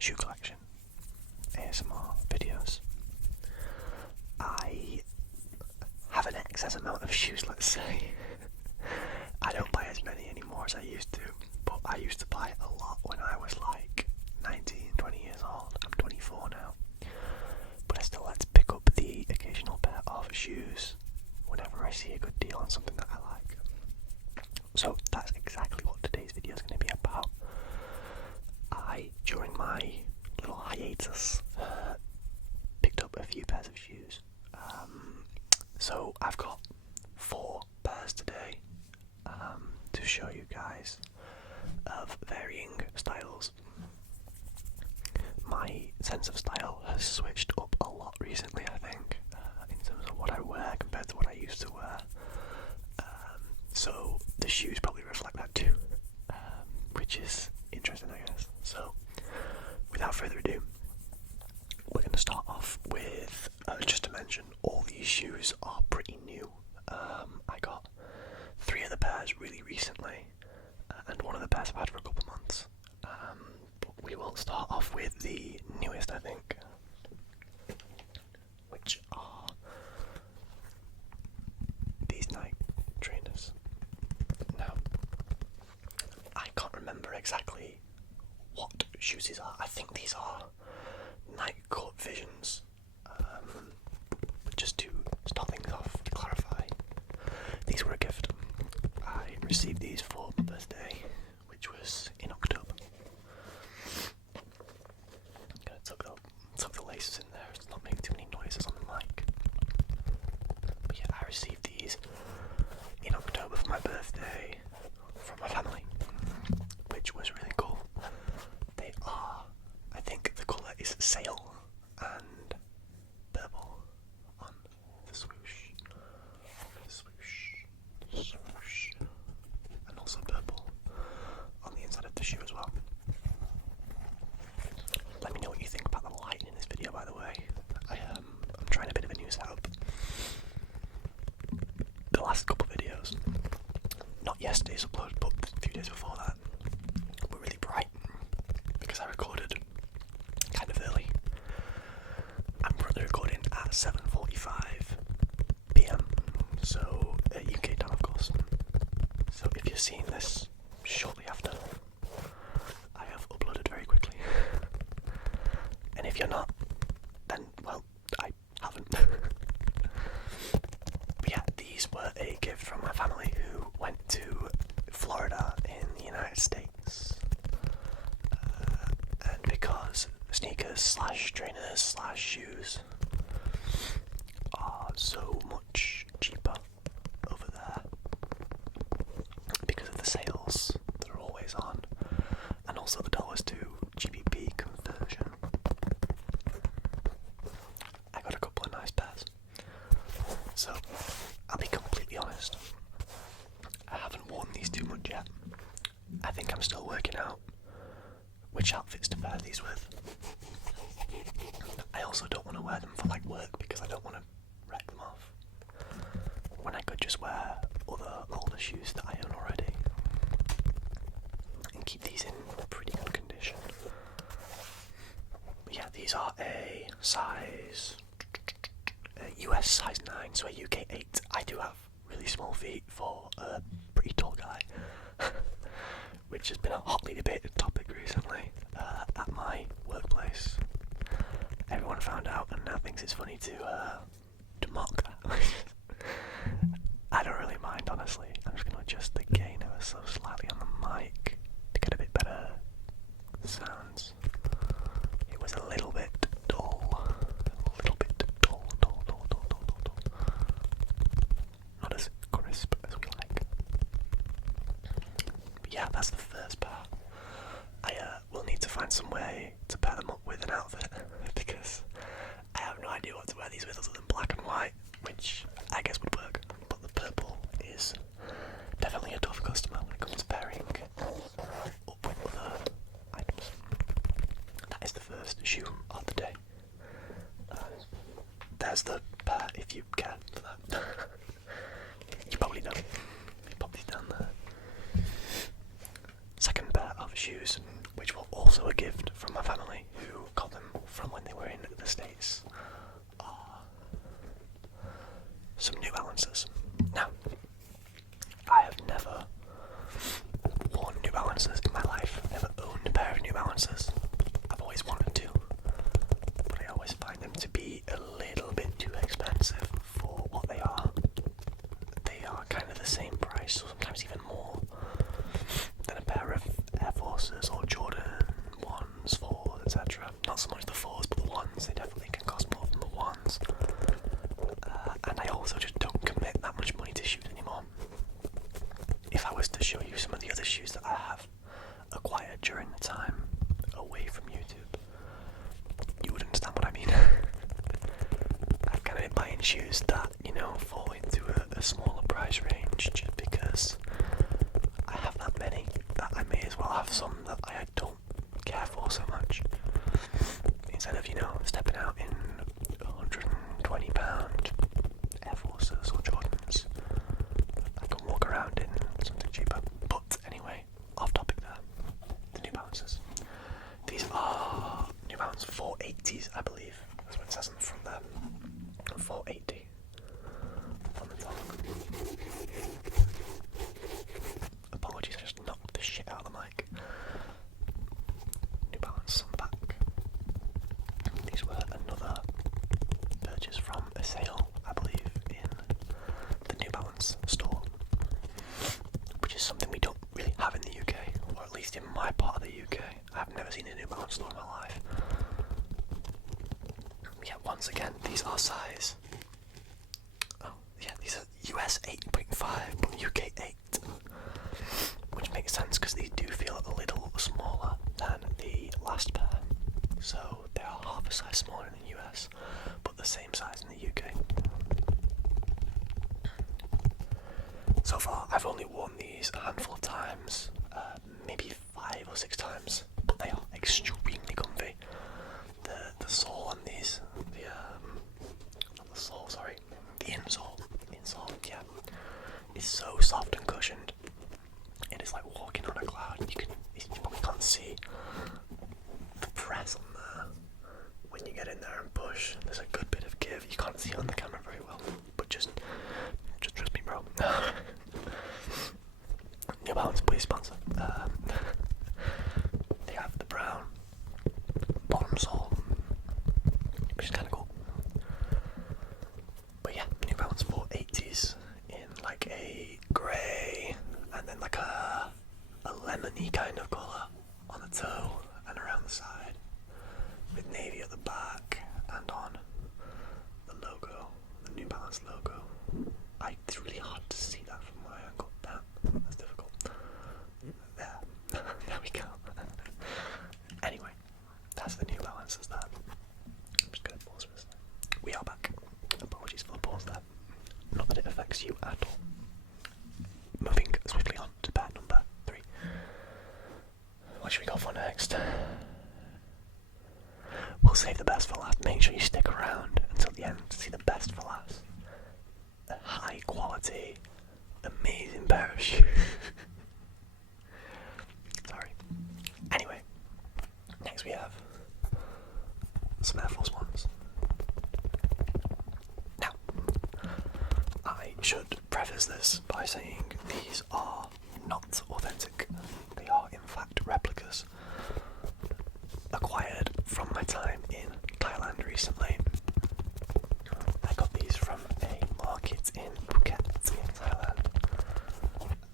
shoe collection, ASMR videos. I have an excess amount of shoes, let's say. I don't buy as many anymore as I used to, but I used to buy a lot when I was like 19, 20 years old. I'm 24 now. But I still like to pick up the occasional pair of shoes whenever I see a good deal on something that I like. So that's exactly what today's video is going to be about. During my little hiatus, picked up a few pairs of shoes. So I've got 4 pairs today to show you guys of varying styles. My sense of style has switched up a lot recently, I think, in terms of what I wear compared to what I used to wear. So the shoes probably reflect that too, which is interesting, I guess. So without further ado, we're going to start off with, just to mention, all these shoes are pretty new. I got 3 of the pairs really recently, and 1 of the pairs I've had for a couple months. But we will start off with the newest, I think, which are these Nike trainers. Now, I can't remember exactly what shoes these are. I think these are Nike Court Visions. But just to start things off, to clarify, these were a gift. I received these for my birthday, which was in October. I'm gonna tuck the laces in there, it's not making too many noises on the mic. But yeah, I received these in October for my birthday from my family, which was really cool. They are, I think the colour is sail and purple on the swoosh, swoosh, and also purple on the inside of the shoe as well. Let me know what you think about the lighting in this video, by the way. I'm trying a bit of a new setup. The last couple of videos, not yesterday's upload, but a few days before that, were really bright because I recorded kind of early. I'm currently recording at 7:45 PM, so UK time, of course. So if you're seeing this shortly after, I have uploaded very quickly. And if you're not, then, well, I haven't. But yeah, these were a gift from my family who went to Florida in the United States. And because sneakers / trainers / shoes are so much cheaper over there because of the sales that are always on, and also the dollars to GBP conversion, I got a couple of nice pairs. So I'll be completely honest, I haven't worn these too much yet. I think I'm still working out which outfits to pair these with. I also don't want to wear them for like work because I don't want to wreck them off, when I could just wear other older shoes that I own already and keep these in pretty good condition. But yeah, these are a US size 9, so a UK 8. I do have really small feet for a pretty tall guy, which has been a hotly debated topic recently at my workplace. Everyone found out and now thinks it's funny to mock that. I don't really mind, honestly. I'm just going to adjust the gain ever so slightly on the mic to get a bit better sounds. It was a little bit dull. Not as crisp as we like. But yeah, that's the first part. I will need to find some way to pair them up with an outfit because I have no idea what to wear these with other than black and white, which I guess would work. But the purple is definitely a tough customer when it comes to pairing up with other items. That is the first shoe of the day. There's the pair, if you care for that. You probably don't. It pops down there. Second pair of shoes, which were also a gift from my family, find shoes that, you know, fall into a smaller price range just because I have that many that I may as well have some that I don't care for so much. Instead of, you know, stepping out in £120 Air Forces or Jordans, I can walk around in something cheaper. But anyway, off topic there. The New Balances. These are New Balance 480s, I believe. That's what it says on the front there. 480 on the top. Apologies, I just knocked the shit out of the mic. New Balance on the back. These were another purchase from a sale, I believe, in the New Balance store, which is something we don't really have in the UK, or at least in my part of the UK. I've never seen a New Balance store in my life. Yeah, once again, these are size. Oh, yeah, these are US 8.5, but UK 8. Which makes sense because these do feel a little smaller than the last pair. So they are half a size smaller in the US, but the same size in the UK. So far, I've only worn these a handful of times, maybe 5 or 6 times, but they are extremely comfy. The sole on these, not the sole, sorry, the insole, yeah, is so soft and cushioned. It is like walking on a cloud. You probably can't see the press on there. When you get in there and push, there's a good bit of give. You can't see it on the camera very well, but just trust me, bro. New Balance, please sponsor. They have the brown bottom sole, which is kind of cool. But yeah, New Balance 480s in like a grey and then like a lemony kind of colour on the toe and around the side, with navy at the back and on the logo, the New Balance logo. It's really hard to see that from my angle. That's difficult. There. There we go. Anyway, that's the New Balances there. I'm just going to pause for this. We are back. Apologies for the pause there. Not that it affects you at all. Moving swiftly on to pair number 3. What should we go for next? We'll save the best for last. Make sure you stick around until the end to see the best for last. A high quality, amazing pair of shoes. Sorry. Anyway, next we have some Air Force Ones. Now, I should preface this by saying these are not authentic. They are in fact replicas, acquired from my time in Thailand recently. I got these from a market in Phuket in Thailand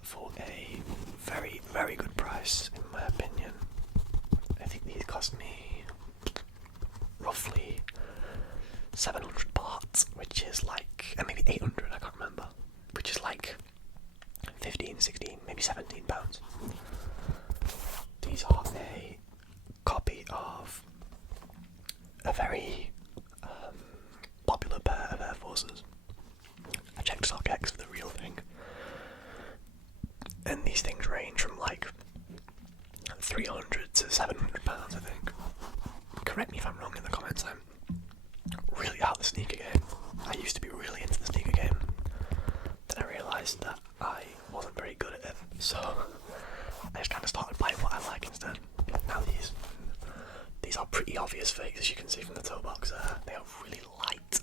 for a very, very good price, in my opinion. I think these cost me roughly 700 bahts, which is like, maybe 800, I can't remember, which is like 15, 16, maybe 17 pounds. These are a copy of a very popular pair of Air Forces. I checked StockX for the real thing, and these things range from like 300 to 700 pounds, I think. Correct me if I'm wrong in the comments. I'm really out of the sneaker game. I used to be really into the sneaker game. Then I realised that I wasn't very good at it, so I just kind of started buying what I like instead. Now these are pretty obvious fakes, as you can see from the toe box there. They are really light.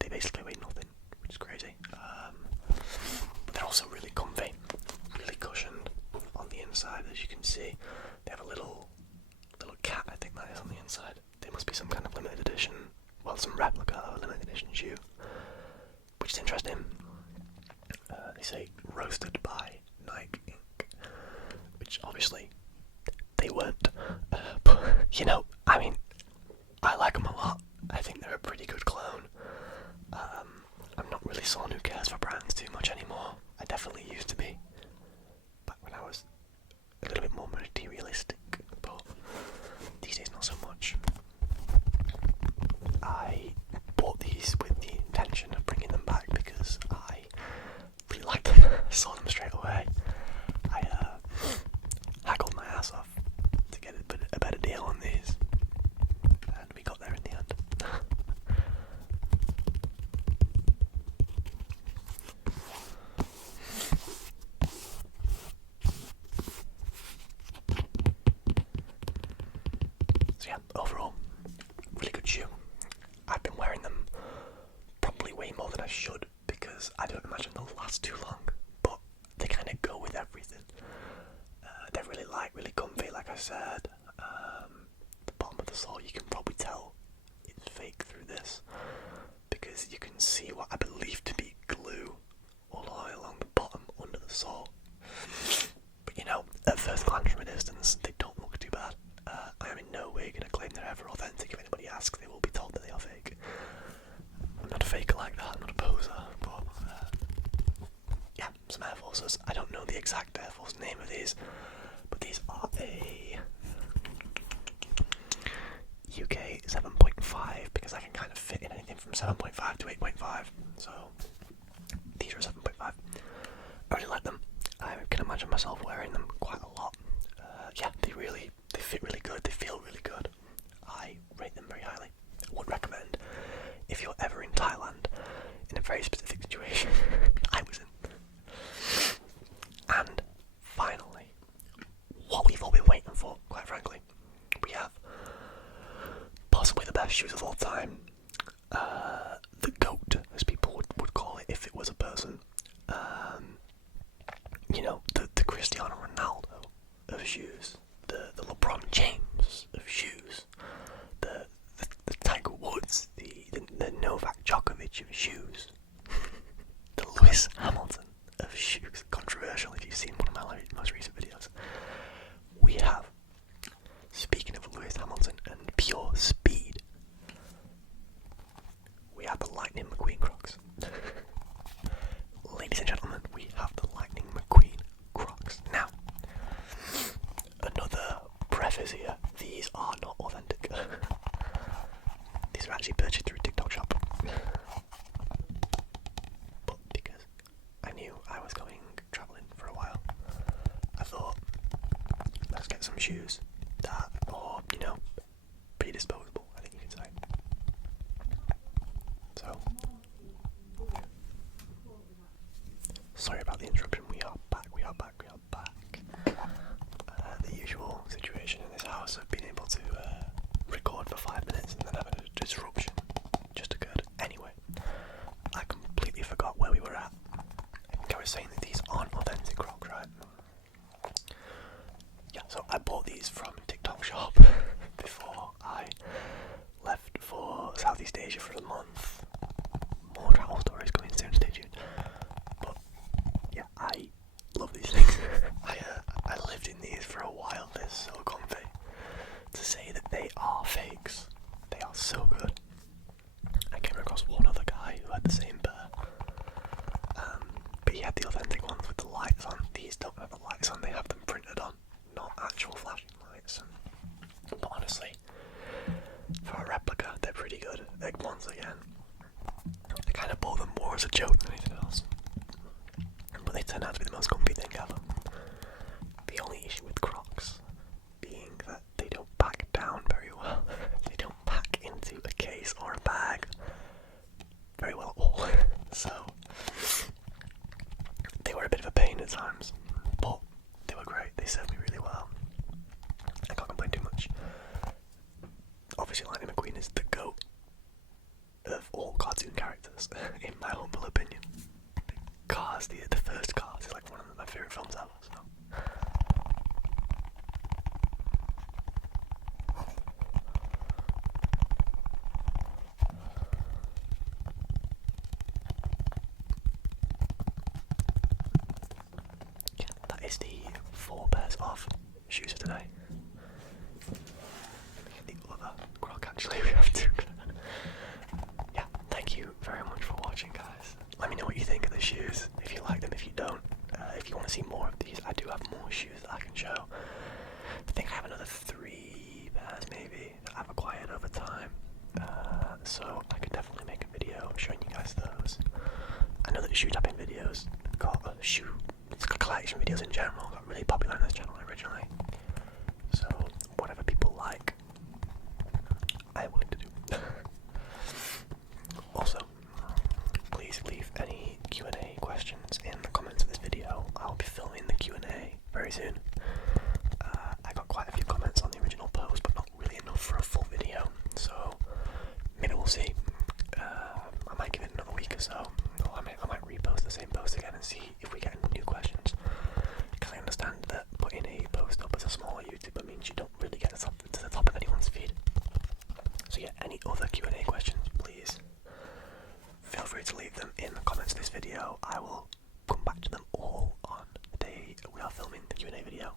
They basically weigh nothing, which is crazy. But they're also really comfy, really cushioned on the inside, as you can see. They have a little cat, I think that is on the inside. They must be some kind of limited edition, well, some replica or limited edition shoe, which is interesting. They say roasted by Nike Inc., which obviously they weren't, but you know, I mean, I like them a lot. I think they're a pretty good clone. I'm not really someone who cares for brands too much anymore. I definitely used to be, back when I was a little bit more materialistic, but these days not so much. I bought these with the intention So yeah, overall, really good shoe. I've been wearing them probably way more than I should because I don't imagine they'll last too long, but they kind of go with everything. They're really light, really comfy, like I said. The bottom of the sole, you can probably tell it's fake through this because you can see what I believe to be glue all the way along the bottom under the sole. But you know, at first glance from a distance, they don't look too bad. I am in no way going to claim they're ever authentic. If anybody asks, they will be told that they are fake. I'm not a faker like that, I'm not a poser, but yeah, some Air Forces. I don't know the exact Air Force name of these, but these are a UK 7.5 because I can kind of fit in anything from 7.5 to 8.5, so these are 7.5. I really like them. I can imagine myself wearing them quite a lot. Yeah, they fit really good, they feel really good. I rate them very highly. I would recommend if you're ever in Thailand in a very specific situation I was in. And finally, what we've all been waiting for, quite frankly, we have possibly the best shoes of all time. The GOAT, as people would call it if it was a person. You know, the Cristiano Ronaldo of shoes, the LeBron James of shoes, the Tiger Woods, the Novak Djokovic of shoes, the Lewis Hamilton of shoes. Controversial if you've seen one of my most recent videos. We have, speaking of Lewis Hamilton and pure speed, we have the Lightning McQueen Crocs. Ladies and gentlemen, we have the Lightning McQueen Crocs. Now, another preface here, these are not authentic. These are actually purchased through a TikTok shop. But because I knew I was going travelling for a while, I thought, let's get some shoes that are, you know, pretty disposable, I think you can say. So, sorry about the interruption, we are back. The usual situation in this house of being able to record for 5 minutes and then having a disruption just occurred. Anyway, I completely forgot where we were at. I think I was saying that these aren't authentic Crocs, right? Yeah, so I bought these from TikTok shop before I left for Southeast Asia for a month. More travel stories coming soon, stay tuned. But yeah, I love these things. I lived in these for a while. They're so comfy. To say that they are fakes, they are so good. I came across one other guy who had the same pair, but he had the authentic ones with the lights on. These don't have the lights on, they have them printed on, not actual flashing lights. But honestly, for a replica, they're pretty good. Like, once again, I kind of bought them more as a joke than anything else, but they turned out to be the most comfy thing ever. The only issue with Crocs being that they don't pack down very well. They don't pack into a case or a bag very well at all. So they were a bit of a pain at times, but they were great. They served me really well. I can't complain too much. Obviously, Lightning McQueen is the GOAT of all cartoon characters, in my humble opinion. Cars, the first Cars is like one of my favourite films ever. So. Yeah, that is the 4 pairs of shoes for today. Let me get the other Croc actually, we have to. Yeah, thank you very much for watching, guys. Let me know what you think of the shoes, if you like them, if you don't. If you want to see more of these, I do have more shoes that I can show. I think I have another 3 pairs maybe that I've acquired over time. So I could definitely make a video showing you guys those. I know that shoe tapping videos got collection videos in general got really popular on this channel originally. So whatever people like, I am willing to do. Also, please leave any Q&A questions in the comments of this video. I'll be filming the Q&A very soon. I got quite a few comments on the original post, but not really enough for So yeah, any other Q&A questions, please feel free to leave them in the comments of this video. I will come back to them all on the day we are filming the Q&A video.